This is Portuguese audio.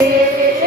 Deus.